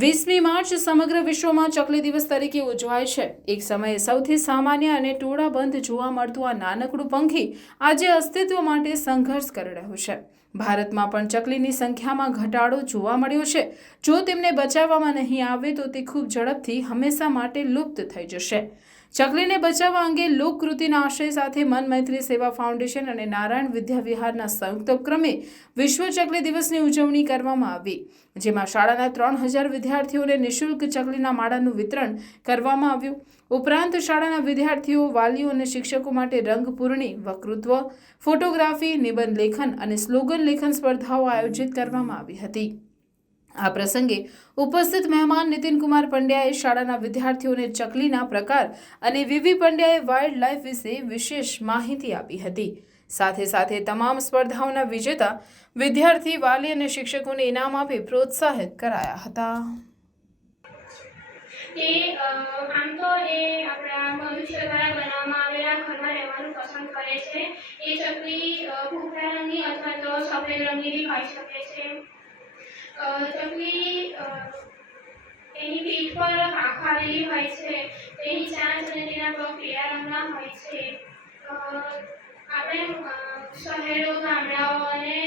20મી March સમગ્ર વિશ્વમાં ચકલી દિવસ તરીકે ઉજવાય છે। એક સમયે સૌથી સામાન્ય અને ટોળાબંધ જોવા મળતું આ નાનકડું પંખી આજે અસ્તિત્વ માટે સંઘર્ષ કરી રહ્યું છે। ભારતમાં પણ ચકલીની સંખ્યામાં ઘટાડો જોવા મળ્યો છે। જો તેમને બચાવવામાં નહીં આવે તો તે ખૂબ ઝડપથી હંમેશા માટે લુપ્ત થઈ જશે। ચકલીને બચાવવા અંગે લોકકૃતિના આશય સાથે મન મૈત્રી સેવા ફાઉન્ડેશન અને નારાયણ વિદ્યા વિહારના સંયુક્ત ઉપક્રમે વિશ્વ ચકલી દિવસની ઉજવણી કરવામાં આવી, જેમાં શાળાના 3000 વિદ્યાર્થીઓને નિઃશુલ્ક ચકલીના માળાનું વિતરણ કરવામાં આવ્યું। ઉપરાંત શાળાના વિદ્યાર્થીઓ, વાલીઓ અને શિક્ષકો માટે રંગપૂર્ણી, વક્તૃત્વ, ફોટોગ્રાફી, નિબંધ લેખન અને સ્લોગન લેખન સ્પર્ધાઓ આયોજિત કરવામાં આવી હતી। આ પ્રસંગે ઉપસ્થિત મહેમાન નીતિન કુમાર પંડ્યાએ શાળાના વિદ્યાર્થીઓને ચકલીના પ્રકાર અને વીવી પંડ્યાએ વાઇલ્ડ લાઇફ વિશે વિશેષ માહિતી આપી હતી। સાથે સાથે તમામ સ્પર્ધાઓના વિજેતા વિદ્યાર્થી, વાલી અને શિક્ષકોને ઇનામ આપી પ્રોત્સાહિત કરાયા હતા। આમ તો એ આપણા મનુષ્ય દ્વારા બનાવવામાં આવેલા ઘરમાં રહેવાનું પસંદ કરે છે। એ ચકલી ભૂખરા રંગની અથવા તો સફેદ રંગની બી હોઈ શકે છે। ચકલી એની પીઠ પર પાંખો આવેલી હોય છે, તેની ચાંચ અને તેના પગ પીળા રંગના હોય છે। આપણે શહેરો, ગામડાઓ અને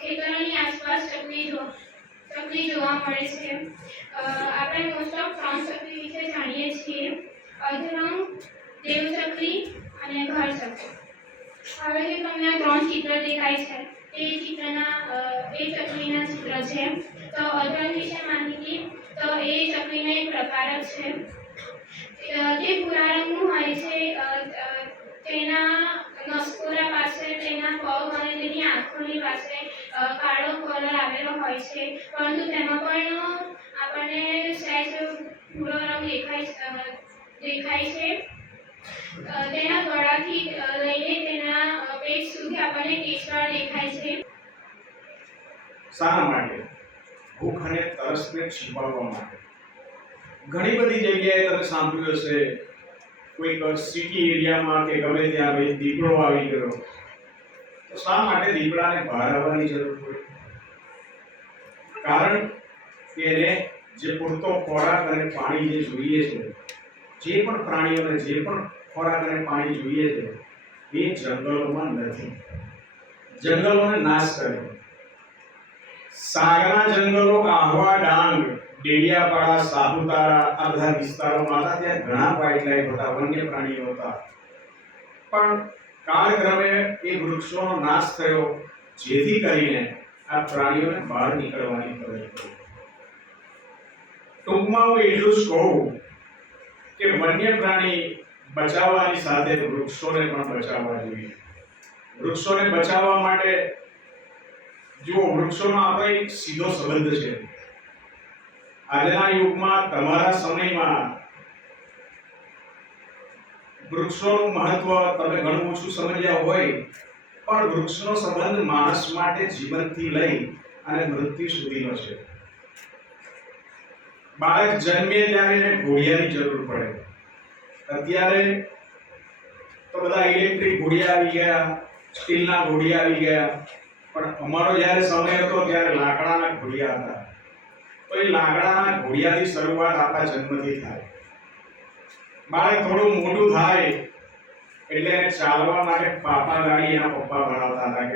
ખેતરોની આસપાસ ચકલી જોવા મળે છે। આપણે મોસ્ટ ઓફ 3 ચકલી વિશે જાણીએ છીએ: અધરંગ, દેવ ચકલી અને ઘર ચકલી। હવે જે તમને 3 ચિત્ર દેખાય છે એ ચકલીના ચિત્ર છે। તો અધરંગ વિશે માહિતી, તો એ ચકલીનો એક પ્રકાર જ છે। તે ભૂરા રંગનું હોય છે। તેના નસકોરા પાસે, તેના પગ અને તેની આંખોની પાસે કાળો કલર આવેલો હોય છે, પરંતુ તેમાં પણ આપણને સહેજ ભૂરો રંગ દેખાય છે। તેના ગળાથી લઈને તેના પેટ સુધી આપણને કેસર દેખાય છે। શાના માટે? ભૂખ અને તરસને છીપાવવા માટે। ઘણી બધી જગ્યાએ તમે સાંભળ્યું હશે, કોઈક સિટી એરિયામાં કે ગમે ત્યાં ભાઈ દીપડો આવી ગયો, તો શા માટે દીપડાને બહાર આવવાની જરૂર પડી? કારણ કે એને જે પૂરતો ખોરાક અને પાણી જે જોઈએ છે, જે પણ પ્રાણીઓને જે પણ ખોરાક અને પાણી જોઈએ છે એ જંગલોમાં નથી। જંગલોને નાશ કર્યો। સાગરના જંગલો, આહવા, ડાંગ, ડેડિયાપાડા, સાપુતારા આ બધા વિસ્તારોમાં હતા, ત્યાં ઘણા વાઇલ્ડલાઇફ હતા, વન્ય પ્રાણીઓ હતા, પણ કાળક્રમે એ વૃક્ષોનો નાશ થયો, જેથી કરીને આ પ્રાણીઓને બહાર નીકળવાની ફરજ પડી। ટૂંકમાં હું એટલું જ કહું કે વન્ય પ્રાણી બચાવવાની સાથે વૃક્ષોને પણ બચાવવા જોઈએ। વૃક્ષોને બચાવવા માટે જો વૃક્ષોનો આપણો એક સીધો સંબંધ છે। આજના યુગમાં, તમારા સમયમાં વૃક્ષોનું મહત્વ તમે ઘણું ઓછું સમજ્યા હોય, પણ વૃક્ષનો સંબંધ માણસ માટે જીવનથી લઈ અને મૃત્યુ સુધીનો છે। બાળક જન્મે ત્યારે એને ઘોડિયાની જરૂર પડે। અત્યારે તો બધા ઇલેક્ટ્રિક ઘોડિયા આવી ગયા, સ્ટીલના ઘોડિયા આવી ગયા, પણ અમારો જ્યારે સમય હતો ત્યારે લાકડાના ઘોડિયા હતા। તો એ લાકડાના ઘોડિયાથી શરૂઆત આપણા જન્મથી થાય। બાળક થોડું મોટું થાય એટલે એને ચાલવા માટે પાપા ગાડી એના પપ્પા ભણાવતા હતા।